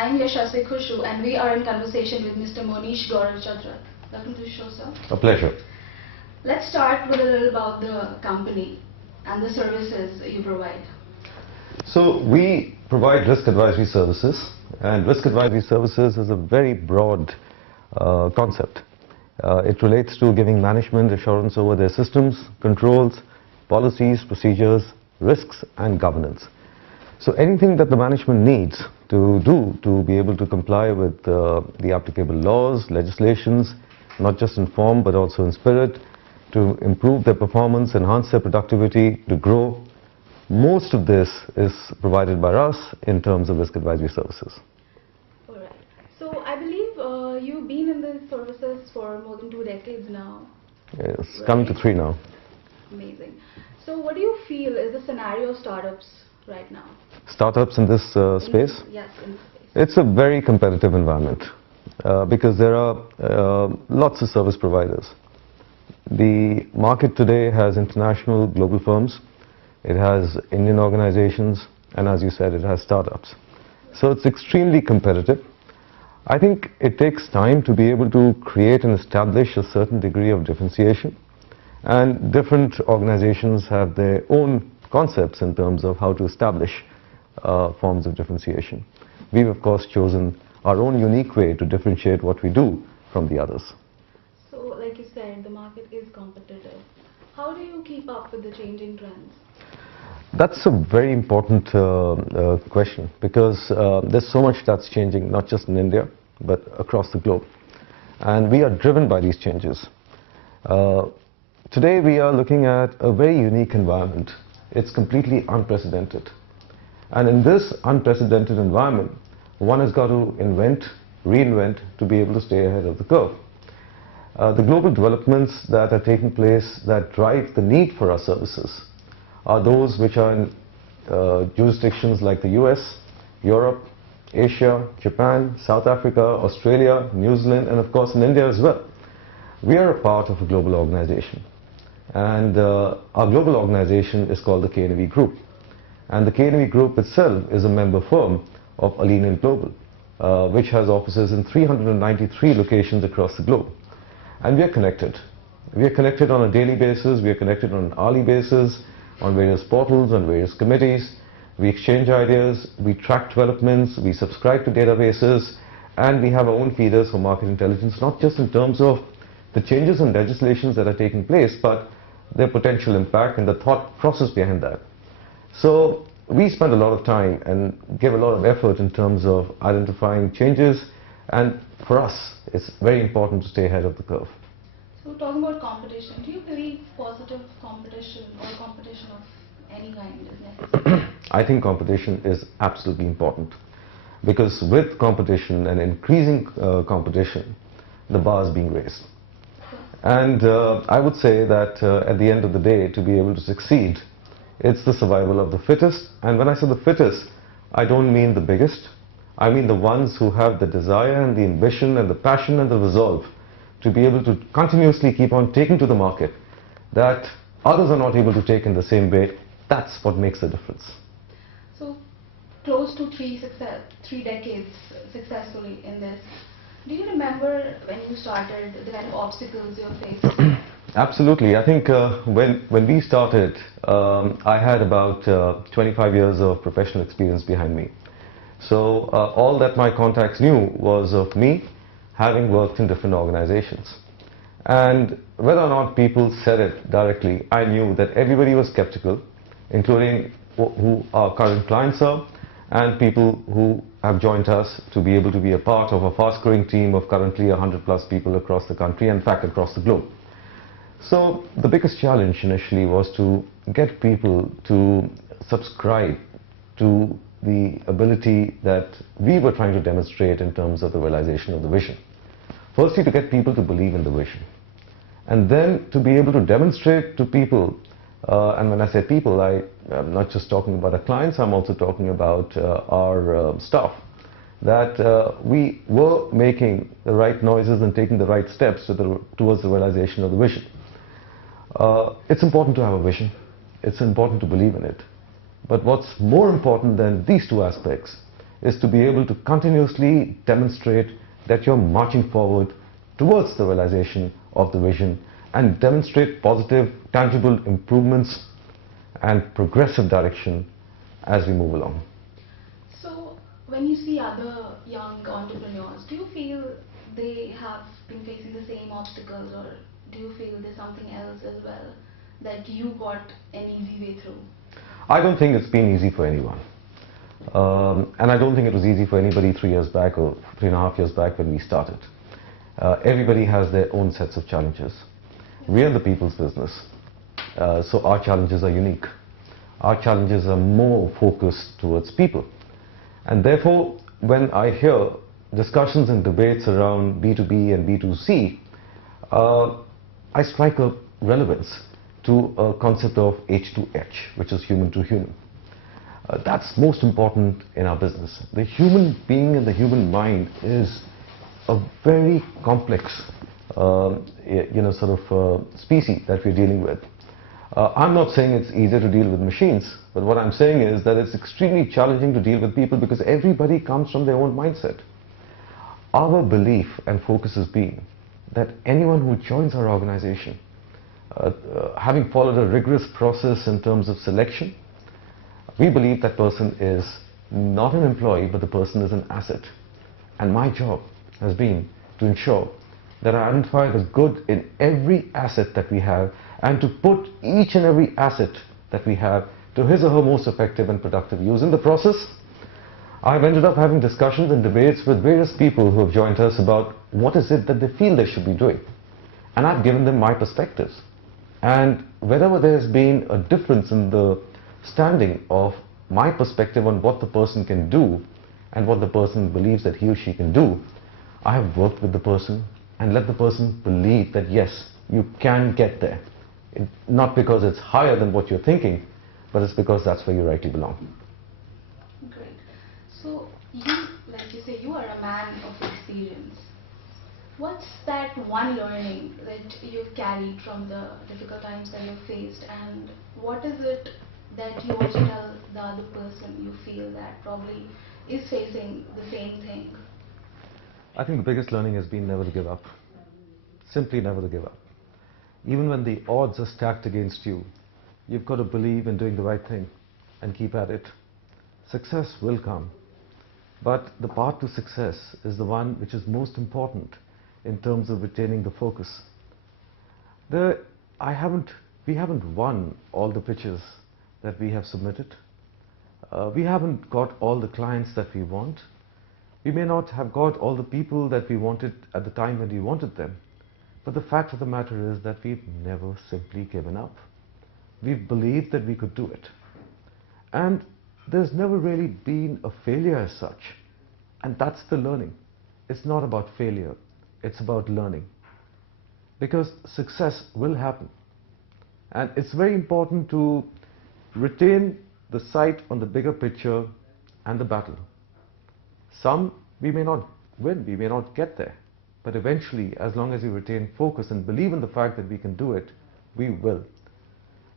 I am Yashasvi Khushu and we are in conversation with Mr. Monish Gaurav Chatrath. Welcome to the show, sir. A pleasure. Let's start with a little about the company and the services you provide. So we provide risk advisory services, and risk advisory services is a very broad concept. It relates to giving management assurance over their systems, controls, policies, procedures, risks and governance. So anything that the management needs to do to be able to comply with the applicable laws, legislations, not just in form but also in spirit, to improve their performance, enhance their productivity, to grow. Most of this is provided by us in terms of risk advisory services. All right. So I believe you've been in these services for more than 2 decades now. Yes, right? Coming to 3 now. Amazing. So what do you feel is the scenario of startups right now? Startups in this space? Yes, in this space. It's a very competitive environment because there are lots of service providers. The market today has international global firms, it has Indian organizations, and as you said, it has startups. So it's extremely competitive. I think it takes time to be able to create and establish a certain degree of differentiation, and different organizations have their own concepts in terms of how to establish forms of differentiation. We've of course chosen our own unique way to differentiate what we do from the others. So like you said, the market is competitive. How do you keep up with the changing trends? That's a very important question, because there's so much that's changing, not just in India but across the globe, and we are driven by these changes. Today we are looking at a very unique environment. It's completely unprecedented. And in this unprecedented environment, one has got to invent, reinvent to be able to stay ahead of the curve. The global developments that are taking place that drive the need for our services are those which are in jurisdictions like the US, Europe, Asia, Japan, South Africa, Australia, New Zealand, and of course in India as well. We are a part of a global organization, and our global organization is called the KNAV Group. And the KNAV Group itself is a member firm of Alenian Global, which has offices in 393 locations across the globe. And we are connected. We are connected on a daily basis, we are connected on an hourly basis, on various portals, on various committees. We exchange ideas, we track developments, we subscribe to databases, and we have our own feeders for market intelligence, not just in terms of the changes in legislations that are taking place, but their potential impact and the thought process behind that. So we spend a lot of time and give a lot of effort in terms of identifying changes, and for us it's very important to stay ahead of the curve. So talking about competition, do you believe positive competition or competition of any kind is necessary? I think competition is absolutely important, because with competition and increasing competition, the bar is being raised. And I would say that at the end of the day, to be able to succeed, it's the survival of the fittest. And when I say the fittest, I don't mean the biggest. I mean the ones who have the desire and the ambition and the passion and the resolve to be able to continuously keep on taking to the market that others are not able to take in the same way. That's what makes the difference. So close to 3 decades successfully in this. Do you remember when you started the kind of obstacles you faced? Absolutely. I think when we started, I had about 25 years of professional experience behind me. So all that my contacts knew was of me having worked in different organizations. And whether or not people said it directly, I knew that everybody was skeptical, including who our current clients are and people who have joined us to be able to be a part of a fast-growing team of currently 100+ people across the country, in fact across the globe. So the biggest challenge initially was to get people to subscribe to the ability that we were trying to demonstrate in terms of the realization of the vision. Firstly, to get people to believe in the vision, and then to be able to demonstrate to people, and when I say people, I'm not just talking about our clients, I'm also talking about our staff, that we were making the right noises and taking the right steps towards the realization of the vision. It's important to have a vision, it's important to believe in it, but what's more important than these two aspects is to be able to continuously demonstrate that you're marching forward towards the realization of the vision and demonstrate positive, tangible improvements and progressive direction as we move along. So, when you see other young entrepreneurs, do you feel they have been facing the same obstacles, or do you feel there's something else as well that you got an easy way through? I don't think it's been easy for anyone. And I don't think it was easy for anybody 3 years back or 3.5 years back when we started. Everybody has their own sets of challenges. We are the people's business, so our challenges are unique. Our challenges are more focused towards people. And therefore, when I hear discussions and debates around B2B and B2C, I strike a relevance to a concept of H2H, which is human to human. That's most important in our business. The human being and the human mind is a very complex species that we're dealing with. I'm not saying it's easier to deal with machines, but what I'm saying is that it's extremely challenging to deal with people because everybody comes from their own mindset. Our belief and focus has been that anyone who joins our organization, having followed a rigorous process in terms of selection, we believe that person is not an employee, but the person is an asset. And my job has been to ensure that I identify the good in every asset that we have and to put each and every asset that we have to his or her most effective and productive use. In the process, I've ended up having discussions and debates with various people who have joined us about what is it that they feel they should be doing. And I've given them my perspectives. And wherever there's been a difference in the standing of my perspective on what the person can do and what the person believes that he or she can do, I have worked with the person and let the person believe that yes, you can get there. Not because it's higher than what you're thinking, but it's because that's where you rightly belong. Great. So, you, like you say, you are a man of experience. What's that one learning that you've carried from the difficult times that you've faced, and what is it that you also tell the other person you feel that probably is facing the same thing? I think the biggest learning has been never to give up. Simply never to give up. Even when the odds are stacked against you, you've got to believe in doing the right thing and keep at it. Success will come, but the path to success is the one which is most important in terms of retaining the focus. We haven't won all the pitches that we have submitted. We haven't got all the clients that we want. We may not have got all the people that we wanted at the time when we wanted them. But the fact of the matter is that we've never simply given up. We've believed that we could do it. And there's never really been a failure as such. And that's the learning. It's not about failure. It's about learning. Because success will happen. And it's very important to retain the sight on the bigger picture and the battle. Some we may not win, we may not get there. But eventually, as long as we retain focus and believe in the fact that we can do it, we will.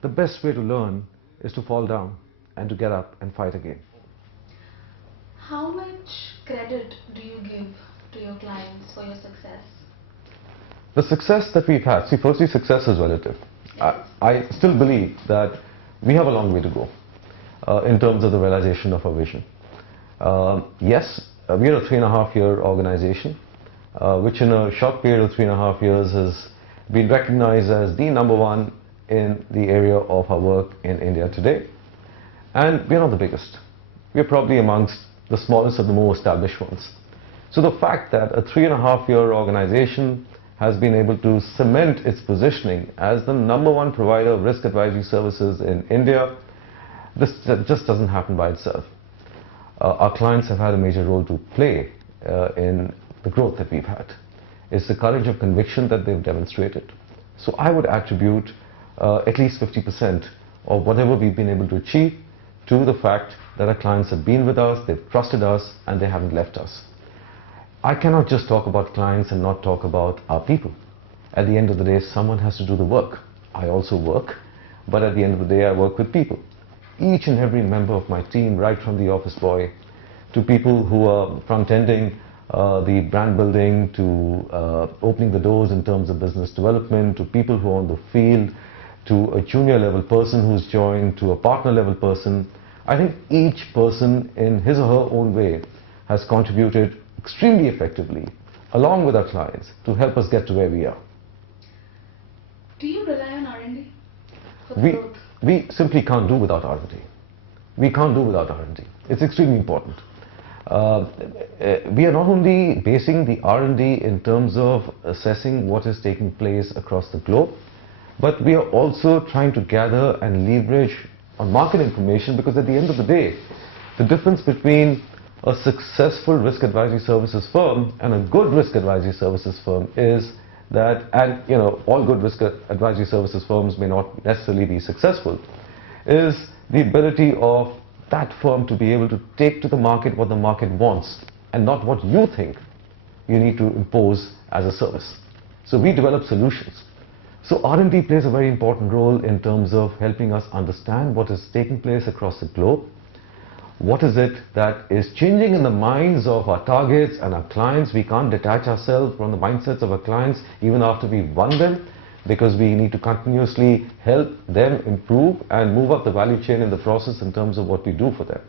The best way to learn is to fall down and to get up and fight again. How much credit do you give to your clients for your success? The success that we've had, see, firstly, success is relative. Yes. I still believe that we have a long way to go in terms of the realization of our vision. Yes, we are a 3.5-year organization, which in a short period of 3.5 years has been recognized as the #1 in the area of our work in India today. And we're not the biggest. We're probably amongst the smallest of the more established ones. So the fact that a 3.5-year organization has been able to cement its positioning as the #1 provider of risk advisory services in India, this just doesn't happen by itself. Our clients have had a major role to play in the growth that we've had. It's the courage of conviction that they've demonstrated. So I would attribute at least 50% of whatever we've been able to achieve to the fact that our clients have been with us, they've trusted us, and they haven't left us. I cannot just talk about clients and not talk about our people. At the end of the day, someone has to do the work. I also work, but at the end of the day, I work with people. Each and every member of my team, right from the office boy to people who are front-ending the brand building, to opening the doors in terms of business development, to people who are on the field, to a junior level person who's joined, to a partner level person. I think each person in his or her own way has contributed extremely effectively, along with our clients, to help us get to where we are. Do you rely on R&D for the growth? We simply can't do without R&D. We can't do without R&D. It's extremely important. We are not only basing the R&D in terms of assessing what is taking place across the globe, but we are also trying to gather and leverage on market information, because at the end of the day, the difference between a successful risk advisory services firm and a good risk advisory services firm is that, and all good risk advisory services firms may not necessarily be successful, is the ability of that firm to be able to take to the market what the market wants and not what you think you need to impose as a service. So we develop solutions. So R&D plays a very important role in terms of helping us understand what is taking place across the globe. What is it that is changing in the minds of our targets and our clients? We can't detach ourselves from the mindsets of our clients even after we've won them, because we need to continuously help them improve and move up the value chain in the process in terms of what we do for them.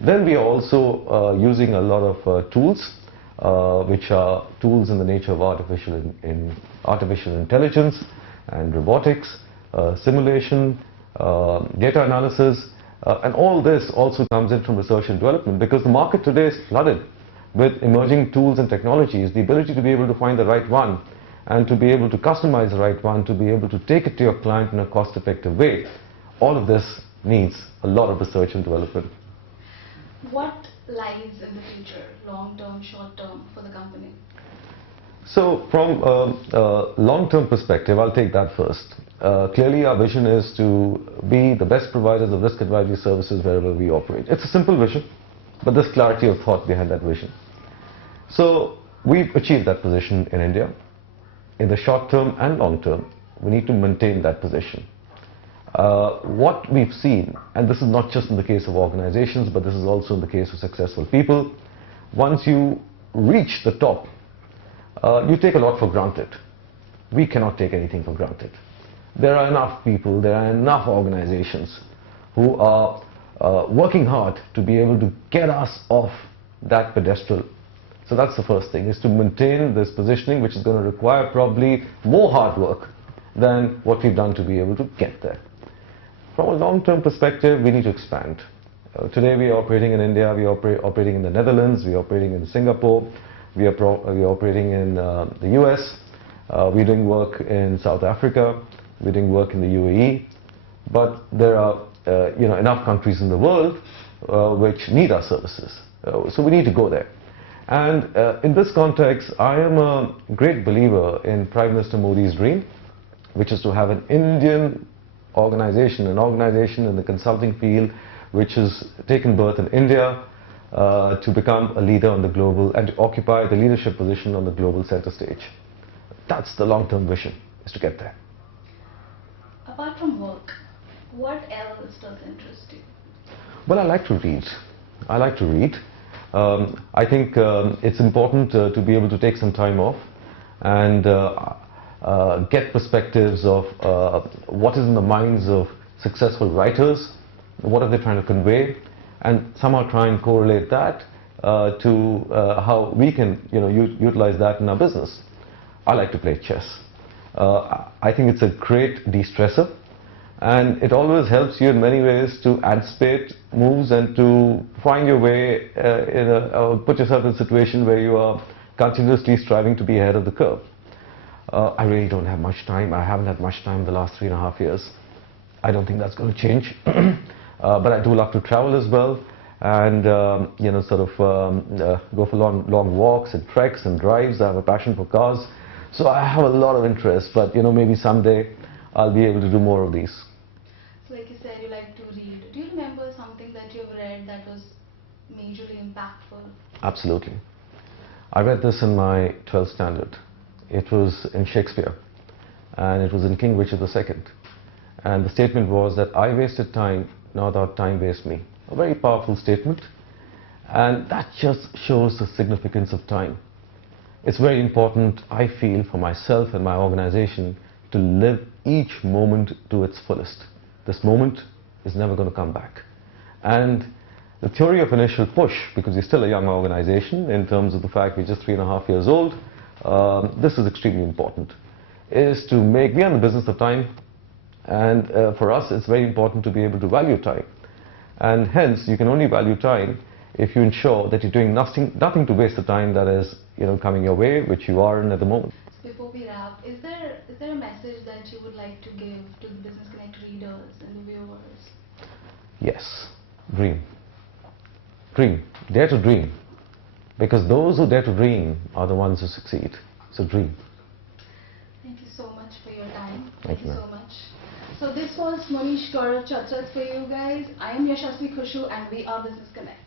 Then we are also using a lot of tools, which are tools in the nature of artificial intelligence and robotics, simulation, data analysis, and all this also comes in from research and development, because the market today is flooded with emerging tools and technologies. The ability to be able to find the right one and to be able to customize the right one, to be able to take it to your client in a cost-effective way, all of this needs a lot of research and development. What lies in the future, long-term, short-term, for the company? So from a long-term perspective, I'll take that first. Clearly our vision is to be the best providers of risk advisory services wherever we operate. It's a simple vision, but there's clarity of thought behind that vision. So we've achieved that position in India. In the short term and long term, we need to maintain that position. What we've seen, and this is not just in the case of organizations, but this is also in the case of successful people, once you reach the top, you take a lot for granted. We cannot take anything for granted. There are enough people, there are enough organizations who are working hard to be able to get us off that pedestal. So that's the first thing, is to maintain this positioning, which is going to require probably more hard work than what we've done to be able to get there. From a long-term perspective, we need to expand. Today we are operating in India, we are operating in the Netherlands, we are operating in Singapore, we are operating in the US, we're doing work in South Africa, we're doing work in the UAE, but there are enough countries in the world which need our services. So we need to go there. And in this context, I am a great believer in Prime Minister Modi's dream, which is to have an Indian organization, an organization in the consulting field which has taken birth in India, to become a leader on the global and to occupy the leadership position on the global center stage. That's the long-term vision, is to get there. Apart from work, what else does interest you? Well, I like to read. I like to read. I think it's important to be able to take some time off and get perspectives of what is in the minds of successful writers, what are they trying to convey, and somehow try and correlate that to how we can utilize that in our business. I like to play chess. I think it's a great de-stressor, and it always helps you in many ways to anticipate moves and to find your way put yourself in a situation where you are continuously striving to be ahead of the curve. I really don't have much time. I haven't had much time in the last 3.5 years. I don't think that's going to change. But I do love to travel as well, and go for long walks and treks and drives. I have a passion for cars, so I have a lot of interest. But maybe someday I'll be able to do more of these. So, like you said, you like to read. Do you remember something that you've read that was majorly impactful? Absolutely. I read this in my 12th standard. It was in Shakespeare, and it was in King Richard II. And the statement was that I wasted time, now that time wastes me. A very powerful statement. And that just shows the significance of time. It's very important, I feel, for myself and my organization to live each moment to its fullest. This moment is never going to come back. And the theory of initial push, because we're still a young organization in terms of the fact we're just 3.5 years old, this is extremely important, is to make, we are in the business of time, and for us it's very important to be able to value time. And hence, you can only value time if you ensure that you're doing nothing to waste the time that is coming your way, which you are in at the moment. Before we wrap, is there a message that you would like to give to the Business Connect readers and the viewers? Yes, dream. Dream. Dare to dream. Because those who dare to dream are the ones who succeed. So dream. Thank you so much for your time. Thank you So much. So this was Monish Gaurav Chatrath for you guys. I am Yashasvi Khushu and we are Business Connect.